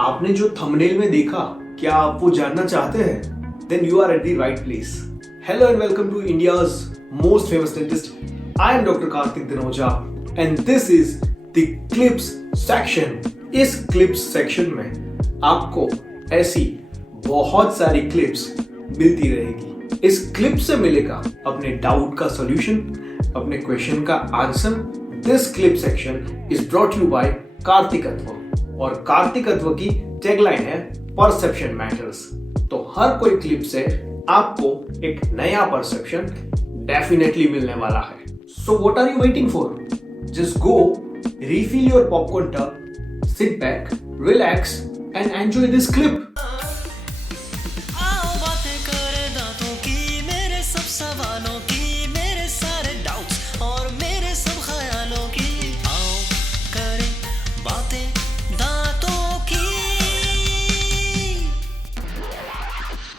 आपने जो थंबनेल में देखा, क्या आप वो जानना चाहते हैं? Then you are at the right place. Hello and welcome to India's most famous dentist. I am Dr. Karthik Dinoja and this is the Clips section. इस Clips section में आपको ऐसी बहुत सारी क्लिप्स मिलती रहेगी. इस क्लिप से मिलेगा अपने डाउट का सॉल्यूशन, अपने क्वेश्चन का answer. This clip section is brought you by Kartikatva और कार्तिकत्व की टैगलाइन है परसेप्शन मैटर्स. तो हर कोई क्लिप से आपको एक नया परसेप्शन डेफिनेटली मिलने वाला है. So what are you waiting for? Just go, refill your popcorn tub, sit back, relax and enjoy this clip.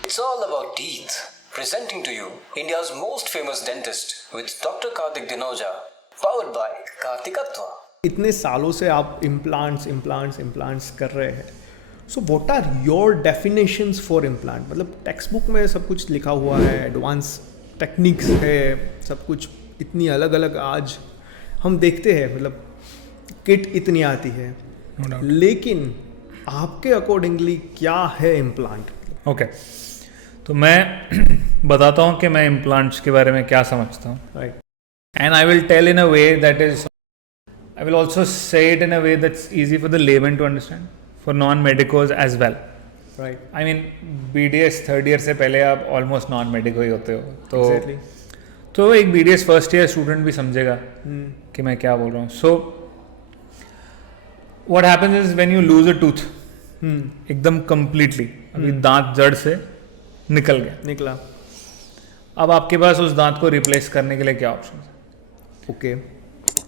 It's all about teeth. Presenting to you India's most famous dentist with Dr. Karthik Dinoja, powered by Karthikatva. इतने सालों से आप implants कर रहे हैं. So what are your definitions for implant? मतलब text book में सब कुछ लिखा हुआ है, एडवांस टेक्निक्स है, सब कुछ इतनी अलग अलग आज हम देखते हैं. मतलब किट इतनी आती है, लेकिन आपके अकॉर्डिंगली क्या है इम्प्लांट? ओके, तो मैं बताता हूँ कि मैं इम्प्लांट्स के बारे में क्या समझता हूँ. Right. And I will tell in a way that is, I will also say it in a way that's easy for the layman to understand, for non medicos as well. Right. I mean BDS third year से पहले आप almost non medico ही होते हो, तो Exactly. तो एक BDS first year student भी समझेगा कि मैं क्या बोल रहा हूँ. So what happens is when you lose a tooth एकदम कंप्लीटली, अभी दांत जड़ से निकला, अब आपके पास उस दांत को रिप्लेस करने के लिए क्या ऑप्शन है? ओके.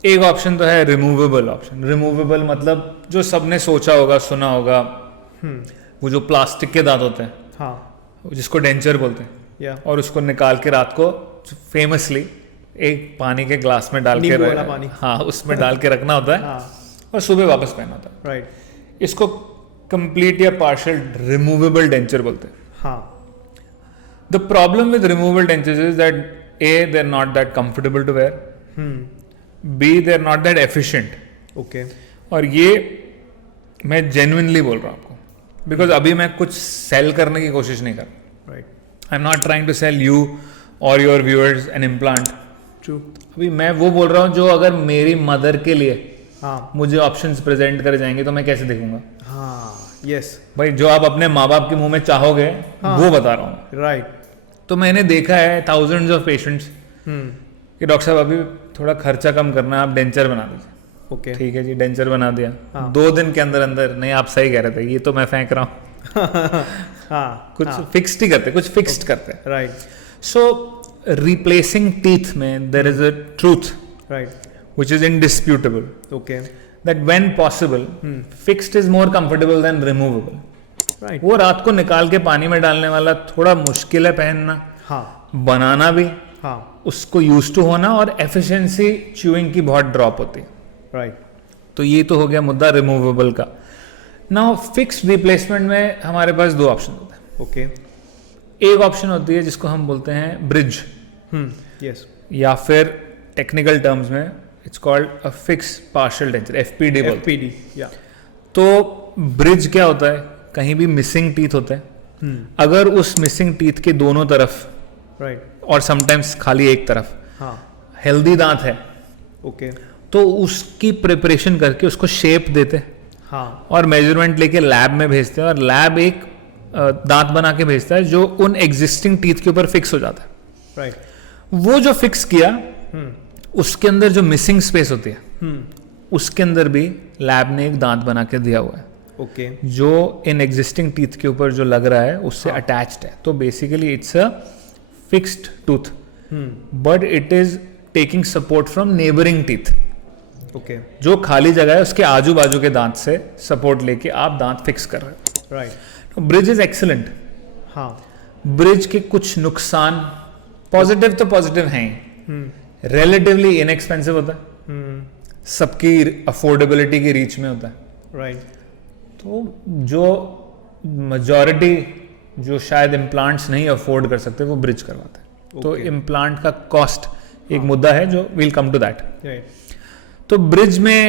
एक ऑप्शन तो है रिमूवेबल ऑप्शन. रिमूवेबल मतलब जो सबने सोचा होगा, सुना होगा, वो जो प्लास्टिक के दांत होते हैं, हाँ, जिसको डेंचर बोलते हैं, या और उसको निकाल के रात को फेमसली एक पानी के ग्लास में डाल नींबू वाला पानी. हाँ, उसमें डाल के रखना होता है. हाँ. और सुबह वापस पहनना होता है. राइट. इसको कंप्लीट या पार्शियल रिमूवेबल डेंचर बोलते हैं. हाँ. The problem with removable dentures is that A, they're not that comfortable to wear. B, they're not that efficient. Okay. और ये मैं genuinely बोल रहा हूँ आपको, because अभी मैं कुछ सेल करने की कोशिश नहीं कर रहा. Right. I'm not trying to sell you or your viewers an implant. True. अभी मैं वो बोल रहा हूँ जो अगर मेरी मदर के लिए हाँ. मुझे ऑप्शंस प्रेजेंट करे जाएंगे तो मैं कैसे देखूंगा. हाँ. यस. भाई जो आप अपने माँ बाप के मुंह में चाहोगे, वो बता रहा हूँ. राइट. तो मैंने देखा है थाउजेंड्स ऑफ पेशेंट्स कि डॉक्टर साहब अभी थोड़ा खर्चा कम करना है, आप डेंचर बना दीजिए. ओके. ठीक है जी, डेंचर बना दिया. हाँ. 2 दिन के अंदर अंदर, नहीं आप सही कह रहे थे, ये तो मैं फेंक रहा हूँ. हाँ. कुछ फिक्स्ड ही करते, कुछ फिक्स्ड करते. राइट. सो रिप्लेसिंग टीथ में there is a truth right. Which is indisputable, okay. That when possible fixed is more comfortable than removable. Right. वो रात को निकाल के पानी में डालने वाला थोड़ा मुश्किल है पहनना, हाँ. बनाना भी, हाँ. उसको यूज टू होना, और एफिशिएंसी च्यूइंग की बहुत ड्रॉप होती है. राइट. तो ये तो हो गया मुद्दा रिमूवेबल का. नाउ फिक्स्ड रिप्लेसमेंट में हमारे पास 2 ऑप्शन होते हैं. ओके. एक ऑप्शन होती है जिसको हम बोलते हैं ब्रिज, यस. या फिर टेक्निकल टर्म्स में it's called a fix partial denture, FPD बोलते हैं. FPD. या. तो ब्रिज क्या होता है? कहीं भी मिसिंग टीथ होते हैं, अगर उस मिसिंग टीथ के दोनों तरफ, राइट, और समटाइम्स खाली एक तरफ, हाँ, हेल्दी दांत है, ओके, तो उसकी प्रिपरेशन करके उसको शेप देते हैं, हाँ, और मेजरमेंट लेके लैब में भेजते हैं, और लैब एक दांत बना के भेजता है जो उन एग्जिस्टिंग टीथ के ऊपर फिक्स हो जाता है. राइट. वो जो फिक्स किया, उसके अंदर जो मिसिंग स्पेस होती है, उसके अंदर भी लैब ने एक दांत बना के दिया हुआ है, ओके, जो इन एग्जिस्टिंग टीथ के ऊपर जो लग रहा है उससे अटैच्ड है. तो basically it's a fixed tooth, but it is taking support from neighbouring teeth. Okay. जो खाली जगह है उसके आजू बाजू के दांत से सपोर्ट लेके आप दांत फिक्स कर रहे हो. राइट. Bridge is excellent. हाँ. ब्रिज के कुछ नुकसान, पॉजिटिव तो पॉजिटिव हैं, रिलेटिवली इनएक्सपेंसिव होता है, सबकी अफोर्डेबिलिटी की रीच में होता है. राइट. तो जो मेजॉरिटी जो शायद इम्प्लांट्स नहीं अफोर्ड कर सकते वो ब्रिज करवाते हैं। तो इम्प्लांट का कॉस्ट एक मुद्दा है जो विल कम टू दैट। तो ब्रिज में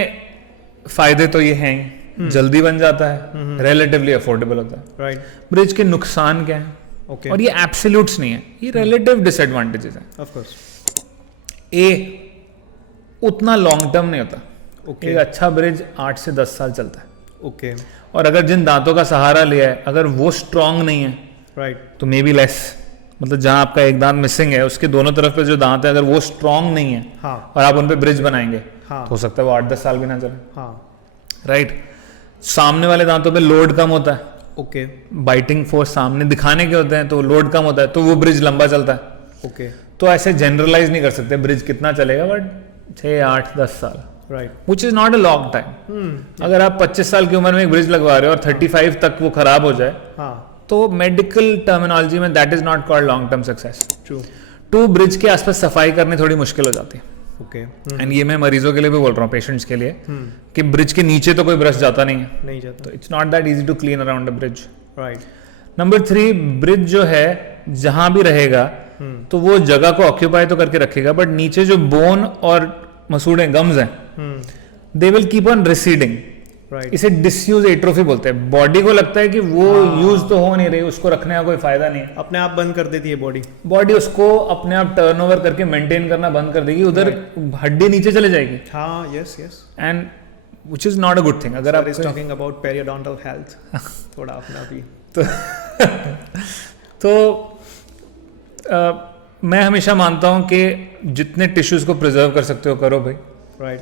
फायदे तो ये हैं, जल्दी बन जाता है, रिलेटिवली अफोर्डेबल होता है। राइट। ब्रिज के नुकसान क्या है? और ये एब्सोल्यूट्स नहीं है, ये रिलेटिव डिसएडवांटेजेस हैं। Of course. उतना लॉन्ग टर्म नहीं होता। एक अच्छा ब्रिज 8 से 10 साल चलता है। और अगर जिन दांतों का सहारा लिया है अगर वो स्ट्रांग नहीं है, राइट, तो मे बी लेस, मतलब जहां आपका एक दांत मिसिंग है उसके दोनों तरफ पे जो दांत है अगर वो स्ट्रांग नहीं है, और आप उन पे ब्रिज बनाएंगे, तो हो सकता है वो 8-10 साल भी ना चले। राइट। सामने वाले दांतों पे लोड कम होता है। बाइटिंग फोर्स सामने दिखाने के होते हैं, तो लोड कम होता है, तो वो ब्रिज लंबा चलता है। तो ऐसे जनरलाइज नहीं कर सकते ब्रिज कितना चलेगा, बट 6, 8, 10 साल, right, which is not a long time. अगर आप 25 साल की उम्र में एक ब्रिज लगवा रहे हो और 35 तक वो खराब हो जाए, तो मेडिकल टर्मिनोलॉजी में that is not called long term success. To bridge के आसपास सफाई करनी थोड़ी मुश्किल हो जाती है। एंड ये मैं मरीजों के लिए भी बोल रहा हूँ, पेशेंट्स के लिए, कि ब्रिज के नीचे तो कोई ब्रश जाता नहीं है, तो it's not that easy to clean around a bridge. Right. Number 3, bridge जो है जहां भी रहेगा तो वो जगह को ऑक्यूपाई तो करके रखेगा, बट नीचे जो बोन और मसूड़े गम्स हैं, they will keep on receding. इसे डिसयूज एट्रोफी बोलते हैं। बॉडी को लगता है कि वो यूज तो हो नहीं रही, उसको रखने का कोई फायदा नहीं है, अपने आप बंद कर देती है बॉडी उसको अपने आप टर्नओवर करके मेंटेन करना बंद कर देगी, उधर हड्डी नीचे चले जाएगी। Yes. And which is not a good thing. अगर आप टॉकिंग अबाउट पेरियोडोंटल हेल्थ, थोड़ा अपना भी तो मैं हमेशा मानता हूं कि जितने टिश्यूज को प्रिजर्व कर सकते हो करो भाई। राइट।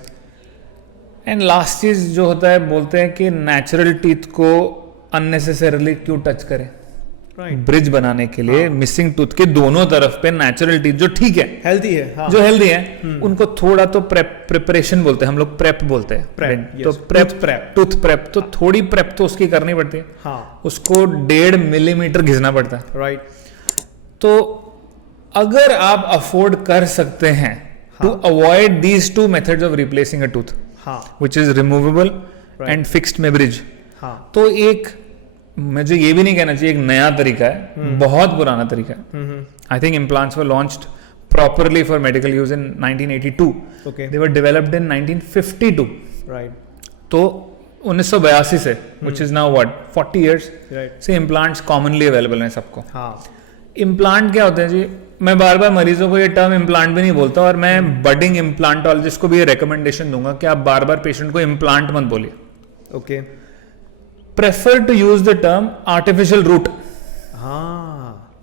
एंड लास्ट चीज जो होता है, बोलते हैं कि नेचुरल टीथ को अननेसेसरली क्यों टच करें। ब्रिज बनाने के लिए मिसिंग टूथ के दोनों तरफ पे नेचुरल टीथ जो ठीक है, हेल्दी है, जो हेल्दी है, उनको थोड़ा तो प्रिपरेशन बोलते हैं, हम लोग प्रेप बोलते हैं। तो टूथ प्रेप, तो थोड़ी प्रेप तो उसकी करनी पड़ती है। उसको 1.5 मिलीमीटर घिसना पड़ता है। राइट। तो अगर आप अफोर्ड कर सकते हैं to avoid these 2 methods of replacing a tooth, which is removable and fixed में ब्रिज, तो एक, मुझे ये भी नहीं कहना चाहिए एक नया तरीका है, बहुत पुराना तरीका है। I think implants were launched properly for medical use in 1982. They were developed in 1952. Right. तो 1982 से, which is now what 40 years, से implants commonly available हैं सबको। इम्प्लांट क्या होते हैं जी? मैं बार बार मरीजों को ये टर्म इम्प्लांट भी नहीं बोलता, और मैं बडिंग इम्प्लांटोलॉजिस्ट को भी ये रिकमेंडेशन दूंगा कि आप बार बार पेशेंट को इम्प्लांट मत बोलिए। Prefer to use the term artificial root.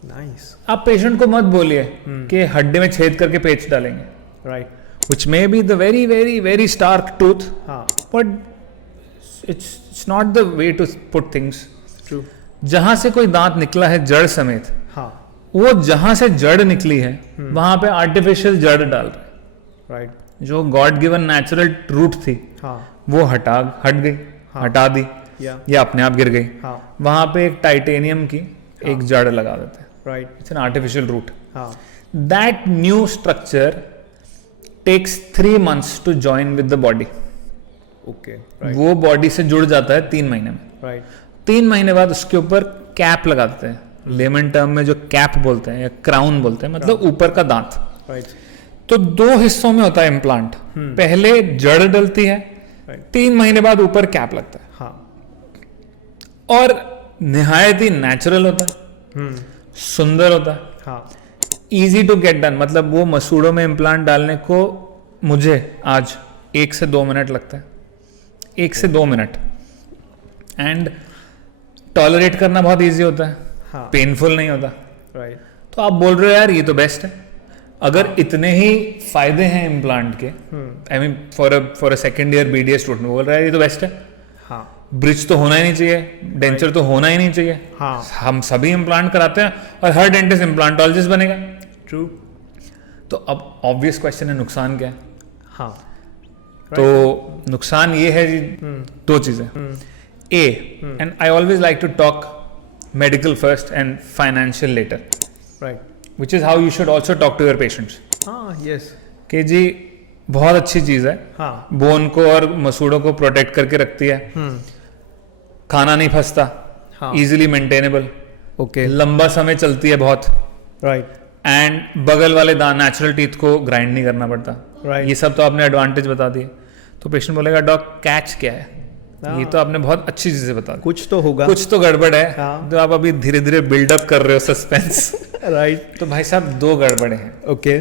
Nice. आप पेशेंट को मत बोलिए कि हड्डी में छेद करके पेच डालेंगे, right, which may be the very very very stark tooth, but it's not the way to put things. True. जहां से कोई दांत निकला है जड़ समेत, वो जहां से जड़ निकली है वहां पे आर्टिफिशियल जड़ डाल रहे, राइट। जो गॉड गिवन नेचुरल रूट थी, वो हट गई, हटा दी, या अपने आप गिर गई। वहां पे एक टाइटेनियम की एक जड़ लगा देते हैं, right. It's an artificial root. That new structure takes 3 months to join with the body. वो बॉडी से जुड़ जाता है 3 महीने में, राइट। 3 महीने बाद उसके ऊपर कैप लगा देते हैं। लेमन टर्म में जो कैप बोलते हैं या क्राउन बोलते हैं, मतलब ऊपर का दांत, राइट। तो 2 हिस्सों में होता है इम्प्लांट। पहले जड़ डलती है, 3 महीने बाद ऊपर कैप लगता है, और निहायत ही नेचुरल होता है, सुंदर होता है, इजी टू गेट डन। मतलब वो मसूड़ों में इम्प्लांट डालने को मुझे आज 1 से 2 मिनट लगता है, 1 से 2 मिनट, एंड टॉलरेट करना बहुत इजी होता है, पेनफुल नहीं होता, राइट। तो आप बोल रहे हो यार ये तो बेस्ट है। अगर इतने ही फायदे हैं इम्प्लांट के, I mean for a second year BDS student बोल रहा है ये तो बेस्ट है, ब्रिज तो होना ही नहीं चाहिए, डेंचर तो होना ही नहीं चाहिए, हम सभी इम्प्लांट कराते हैं और हर डेंटिस्ट इम्प्लांटोलॉजिस्ट बनेगा। ट्रू। तो अब ऑब्वियस क्वेश्चन है, नुकसान क्या है? तो नुकसान ये है जी, 2 चीजें। A, and I always like to talk medical first and financial later, right, which is how you should also talk to your patients. Yes. कि जी बहुत अच्छी चीज है, बोन को और मसूड़ों को प्रोटेक्ट करके रखती है, खाना नहीं फंसता, हाँ। इजीली मेंटेनेबल, ओके, लंबा समय चलती है बहुत, राइट, एंड बगल वाले दांत नेचुरल टीथ को ग्राइंड नहीं करना पड़ता। Right. ये सब तो आपने एडवांटेज बता दिए। तो पेशेंट बोलेगा डॉक कैच क्या है? ये तो आपने बहुत अच्छी चीजें बता दी, कुछ तो होगा, कुछ तो गड़बड़ है। हाँ। तो आप अभी धीरे धीरे बिल्डअप कर रहे हो सस्पेंस। राइट, तो भाई साहब दो गड़बड़े हैं। ओके,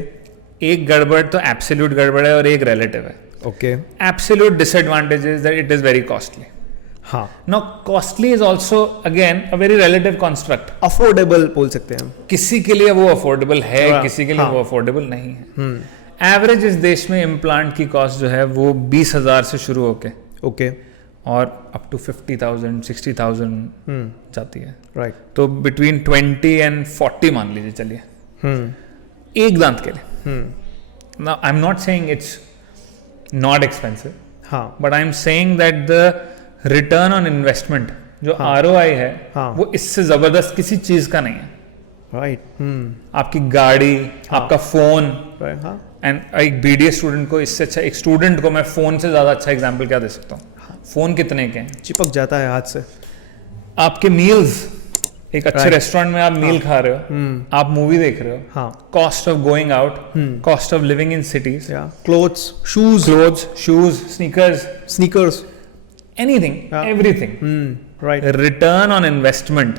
एक गड़बड़ तो एब्सोल्यूट गड़बड़ है और एक रिलेटिव है। Okay, absolute disadvantage is that it is very costly. हाँ, now costly is also again a very relative construct. Affordable बोल सकते हैं हम। किसी के लिए वो अफोर्डेबल है, हाँ, किसी के लिए हाँ। वो अफोर्डेबल नहीं है। एवरेज इस देश में इम्प्लांट की कॉस्ट जो है वो 20,000 से शुरू होके ओके, और अप टू 50,000 60,000 जाती है। राइट, तो बिटवीन 20 एंड 40 मान लीजिए, चलिए, एक दांत के लिए। Now I am not saying it's not expensive, हाँ, but I am saying that the return on investment जो ROI है, हाँ। वो इससे जबरदस्त किसी चीज का नहीं है। राइट, आपकी गाड़ी, आपका फोन, राइट, हाँ, एंड एक BDA स्टूडेंट को इससे अच्छा, एक स्टूडेंट को मैं फोन से ज्यादा अच्छा एग्जांपल क्या दे सकता हूँ? फोन कितने के हैं? चिपक जाता है हाथ से। आपके मील्स, एक अच्छे Right. रेस्टोरेंट में आप मील खा रहे हो, आप मूवी देख रहे हो, हाँ, cost of going out, cost of living in cities, या clothes, shoes, shoes, sneakers, sneakers, anything, Yeah. Everything. Right, return on investment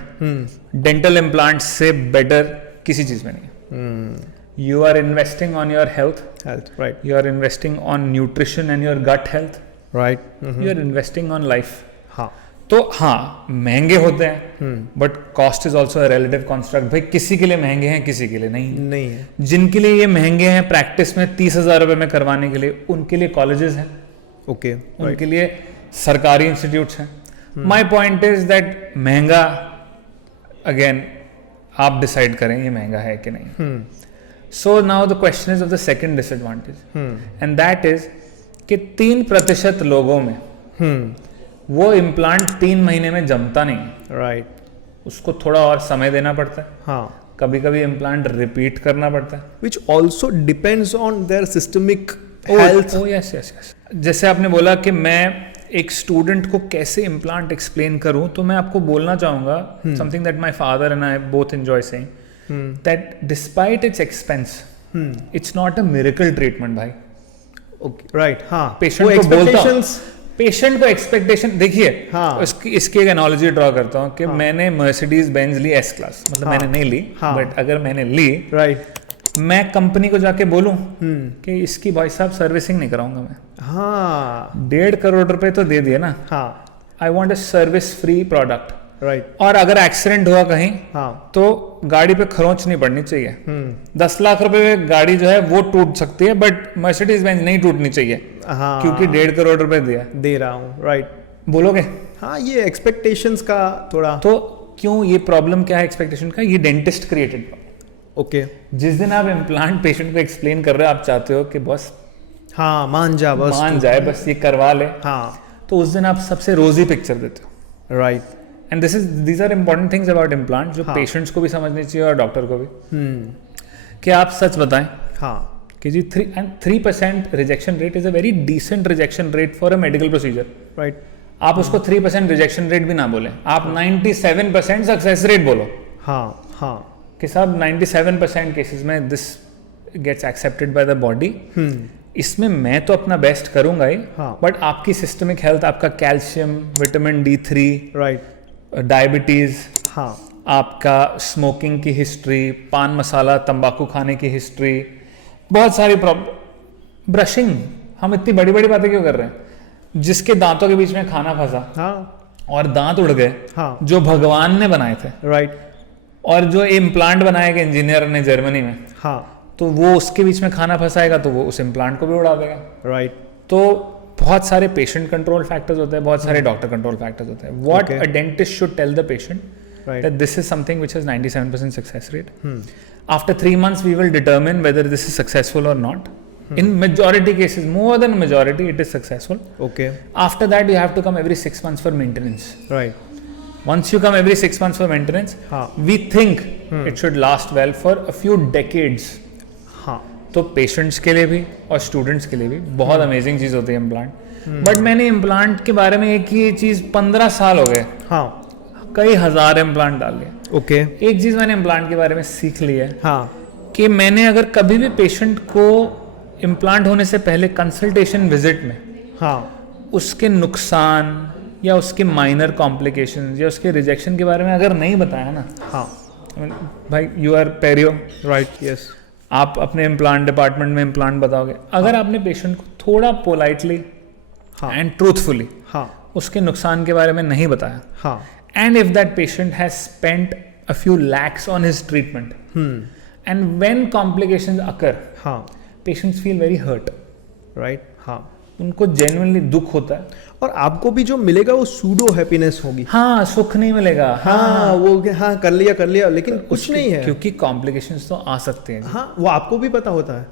dental implant से बेटर किसी चीज में नहीं है। You are investing on your health, health, right, you are investing on nutrition and your gut health, right, you are investing on life. हाँ, तो हाँ, महंगे होते हैं, but cost is also relative construct. भाई किसी के लिए महंगे हैं, किसी के लिए नहीं। नहीं है, जिनके लिए ये महंगे हैं प्रैक्टिस में 30,000 रुपए में करवाने के लिए, उनके लिए कॉलेजेस हैं, ओके, उनके लिए सरकारी इंस्टीट्यूट्स हैं। माई पॉइंट इज दैट महंगा, अगेन आप डिसाइड करें ये महंगा है कि नहीं। So now the question is of the second disadvantage, and that is कि 3% लोगों में वो इम्प्लांट 3 महीने में जमता नहीं है। राइट, उसको थोड़ा और समय देना पड़ता है, हाँ, कभी कभी इम्प्लांट रिपीट करना पड़ता है। which also depends on their systemic health. Yes yes yes. जैसे आपने बोला कि मैं एक स्टूडेंट को कैसे इम्प्लांट एक्सप्लेन करूं, तो मैं आपको बोलना चाहूंगा something that my father and I both enjoy saying, that despite it's expense, it's not a miracle treatment भाई। ओके, राइट, हाँ, पेशेंट वो को बोलता हूं, expectations, पेशेंट को एक्सपेक्टेशन देखिए। हाँ। इसकी एक एनालॉजी ड्रॉ करता हूँ कि मैंने मर्सिडीज बेंज ली S क्लास, मतलब हाँ। मैंने नहीं ली, हाँ। बट अगर मैंने ली, राइट, मैं कंपनी को जाके बोलूं कि इसकी भाई साहब सर्विसिंग नहीं कराऊंगा मैं, हाँ, 1.5 करोड़ रुपए तो दे दिए ना, हाँ, I want a service free product. Right, और अगर एक्सीडेंट हुआ कहीं, हाँ, तो गाड़ी पे खरोंच नहीं पड़नी चाहिए। 10 लाख रुपए में गाड़ी जो है वो टूट सकती है, बट मर्सिडीज बेंज नहीं टूटनी चाहिए, हाँ, क्योंकि 1.5 करोड़ रुपए दिया। दे रहा हूँ, राइट, बोलोगे? हाँ, ये एक्सपेक्टेशंस का थोड़ा, तो क्यों ये प्रॉब्लम क्या है एक्सपेक्टेशन का? ये डेंटिस्ट क्रिएटेड। ओके, जिस दिन आप इम्प्लांट पेशेंट को एक्सप्लेन कर रहे हो, आप चाहते हो कि बस हाँ, मान जा, बस मान तू। जाए, बस ये करवा ले, हाँ, तो उस दिन आप सबसे रोजी पिक्चर देते हो। Right, and these are important things about implant, जो हाँ। पेशेंट्स को भी समझनी चाहिए और डॉक्टर को भी। कि आप सच बताएं हाँ, कि जी 3% rejection rate is a very decent rejection rate for a medical procedure. Right, आप उसको 3% रिजेक्शन रेट भी ना बोलें, आप 97% सक्सेस रेट बोलो हाँ, हाँ, कि साहब 97% केसेस में this gets accepted by the body. इसमें मैं तो अपना बेस्ट करूंगा ही, हाँ। बट आपकी सिस्टमिक हेल्थ, आपका calcium, vitamin D3, right, diabetes, हाँ, आपका स्मोकिंग की हिस्ट्री, पान मसाला तंबाकू खाने की हिस्ट्री, बहुत सारी प्रॉब्लम। ब्रशिंग, हम इतनी बड़ी बड़ी बातें क्यों कर रहे हैं? जिसके दांतों के बीच में खाना फंसा हाँ, और दांत उड़ गए, हाँ, जो भगवान ने बनाए थे, राइट, और जो इम्प्लांट बनाया गया इंजीनियर ने जर्मनी में, हाँ, तो वो उसके बीच में खाना फंसाएगा तो वो उस इम्प्लांट को भी उड़ा देगा। राइट, तो बहुत सारे पेशेंट कंट्रोल फैक्टर्स होते हैं, बहुत सारे डॉक्टर कंट्रोल फैक्टर्स होते हैं। What Okay. A dentist should tell the patient Right. that this is something which has 97% success rate. After 3 months, we will determine whether this is successful or not. In majority cases, more than majority, it is successful. okay, After that, you have to come every 6 months for maintenance. right, Once you come every 6 months for maintenance, हाँ. we think it should last well for a few decades. हाँ, तो patients के लिए भी और students के लिए भी बहुत अमेजिंग चीज़ होती है इम्प्लांट। बट मैंने इम्प्लांट के बारे में एक ही चीज 15 साल हो गए, हाँ, कई हजार इम्प्लांट डाल लिए। ओके, एक चीज मैंने इम्प्लांट के बारे में सीख ली है, हाँ, कि मैंने अगर कभी भी पेशेंट को इम्प्लांट होने से पहले कंसल्टेशन विजिट में हाँ, उसके नुकसान या उसके माइनर कॉम्प्लिकेशंस या उसके रिजेक्शन के बारे में अगर नहीं बताया ना, हाँ, भाई you are perio, right, yes, आप अपने इम्प्लांट डिपार्टमेंट में इम्प्लांट बताओगे, अगर आपने पेशेंट को थोड़ा पोलाइटली एंड ट्रूथफुली हाँ, उसके नुकसान के बारे में नहीं बताया, हाँ, and if that patient has spent a few lakhs on his treatment, and when complications occur, हाँ, patients feel very hurt, right, हाँ, उनको genuinely दुख होता है, और आपको भी जो मिलेगा वो सूडो हैप्पीनेस होगी। हाँ सुख नहीं मिलेगा, हाँ, वो हाँ कर लिया लेकिन कुछ नहीं है, क्योंकि कॉम्प्लिकेशंस तो आ सकते हैं, हाँ, वो आपको भी पता होता है,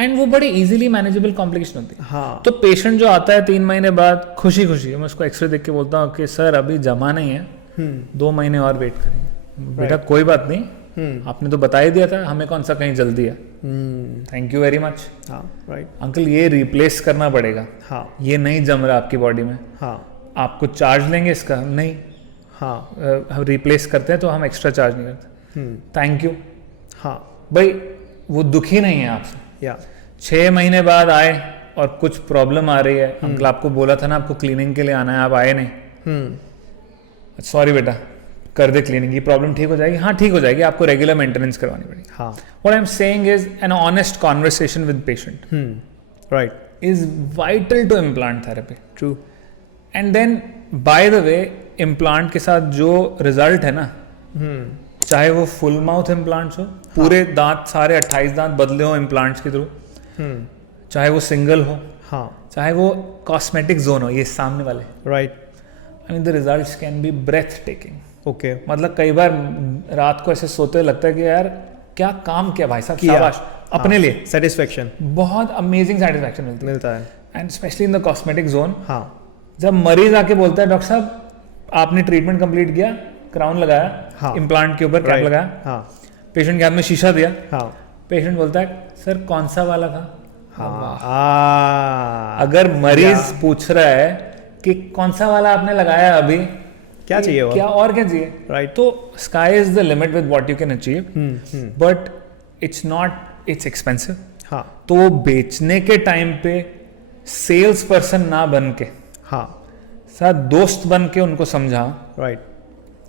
एंड वो बड़ी इजीली मैनेजेबल कॉम्प्लिकेशन होती है। हाँ, तो पेशेंट जो आता है 3 महीने बाद खुशी मैं उसको एक्सरे देख के बोलता हूँ कि सर अभी जमा नहीं है, 2 महीने और वेट करेंगे। बेटा कोई बात नहीं, आपने तो बता ही दिया था, हमें कौन सा कहीं जल्दी है, थैंक यू वेरी मच, हाँ, राइट, अंकल ये रिप्लेस करना पड़ेगा, हाँ, ये नहीं जम रहा आपकी बॉडी में, हाँ, आपको चार्ज लेंगे इसका, नहीं, हाँ, हम रिप्लेस करते हैं तो हम एक्स्ट्रा चार्ज नहीं करते, थैंक यू। हाँ, भाई वो दुखी नहीं है आपसे, या 6 महीने बाद आए और कुछ प्रॉब्लम आ रही है, अंकल आपको बोला था ना आपको क्लीनिंग के लिए आना है, आप आए नहीं, सॉरी बेटा कर दे क्लीनिंग, ये प्रॉब्लम ठीक हो जाएगी, हाँ ठीक हो जाएगी, आपको रेगुलर मेंटेनेंस करवानी पड़ेगी। हाँ, what I am saying is an honest conversation with patient right, is vital to implant therapy. True, and then by the way implant के साथ जो रिजल्ट है ना, चाहे वो फुल माउथ इम्प्लांट्स हो, पूरे दांत सारे 28 दांत बदले हो इम्प्लांट्स के थ्रू, चाहे वो सिंगल हो, हाँ, चाहे वो कॉस्मेटिक जोन हो, ये सामने वाले, right, I mean the results can be breathtaking. Okay, मतलब कई बार रात को ऐसे सोते लगता है कि यार क्या काम किया भाई साहब, शाबाश, अपने लिए सेटिस्फेक्शन बहुत अमेजिंग सेटिस्फैक्शन मिलता है, and specially in the cosmetic zone. हाँ, जब मरीज आके बोलता है डॉक्टर साहब आपने ट्रीटमेंट कंप्लीट किया, क्राउन लगाया, हाँ, इम्प्लांट के ऊपर कैप राइट, लगाया, हाँ, पेशेंट के हाथ में शीशा दिया, हाँ, पेशेंट बोलता है सर कौन सा वाला था। हाँ, अगर मरीज पूछ रहा है कि कौन सा वाला आपने लगाया अभी, क्या चाहिए और? क्या चाहिए, राइट, तो sky is the limit with what you can achieve, but it's expensive. हाँ, तो वो बेचने के टाइम पे सेल्स पर्सन ना बन के, हाँ, साथ दोस्त बन के उनको समझा राइट,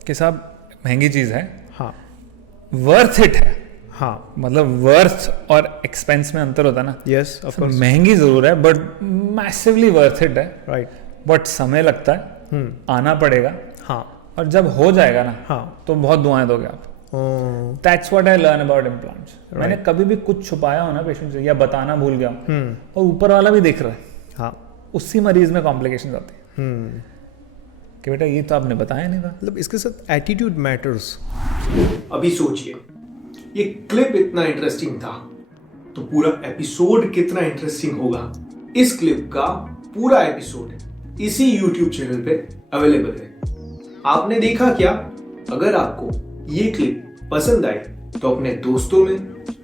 कि साहब महंगी चीज है, हाँ, वर्थ इट है, हाँ, मतलब वर्थ और एक्सपेंस में अंतर होता है ना, यस, ऑफ कोर्स, महंगी जरूर है बट मैसिवली वर्थ इट है, राइट, बट समय लगता है, आना पड़ेगा, हाँ, और जब हो जाएगा ना, हाँ, तो बहुत दुआएं दोगे आप। That's what I learn about implants. मैंने कभी भी कुछ छुपाया हो ना पेशेंट से या बताना भूल गया हूं, और ऊपर वाला भी देख रहा है, हाँ, उसी मरीज में कॉम्प्लिकेशंस आती है कि बेटा ये तो आपने बताया नहीं था। मतलब इसके साथ एटीट्यूड मैटर्स। अभी सोचिए, ये क्लिप इतना इंटरेस्टिंग था तो पूरा एपिसोड कितना इंटरेस्टिंग होगा। इस क्लिप का पूरा एपिसोड इसी YouTube चैनल पे अवेलेबल है। आपने देखा क्या? अगर आपको ये क्लिप पसंद आई तो अपने दोस्तों में,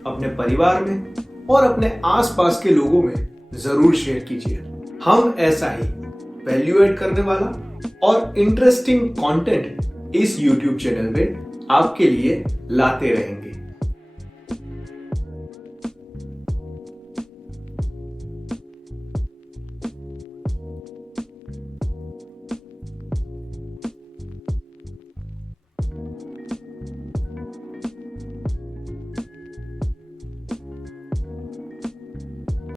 अपने परिवार में और अपने आसपास के लोगों में जरूर शेयर कीजिए। हम ऐसा ही वैल्यू ऐड करने वाला और इंटरेस्टिंग कंटेंट इस YouTube चैनल पे आपके लिए लाते रहेंगे।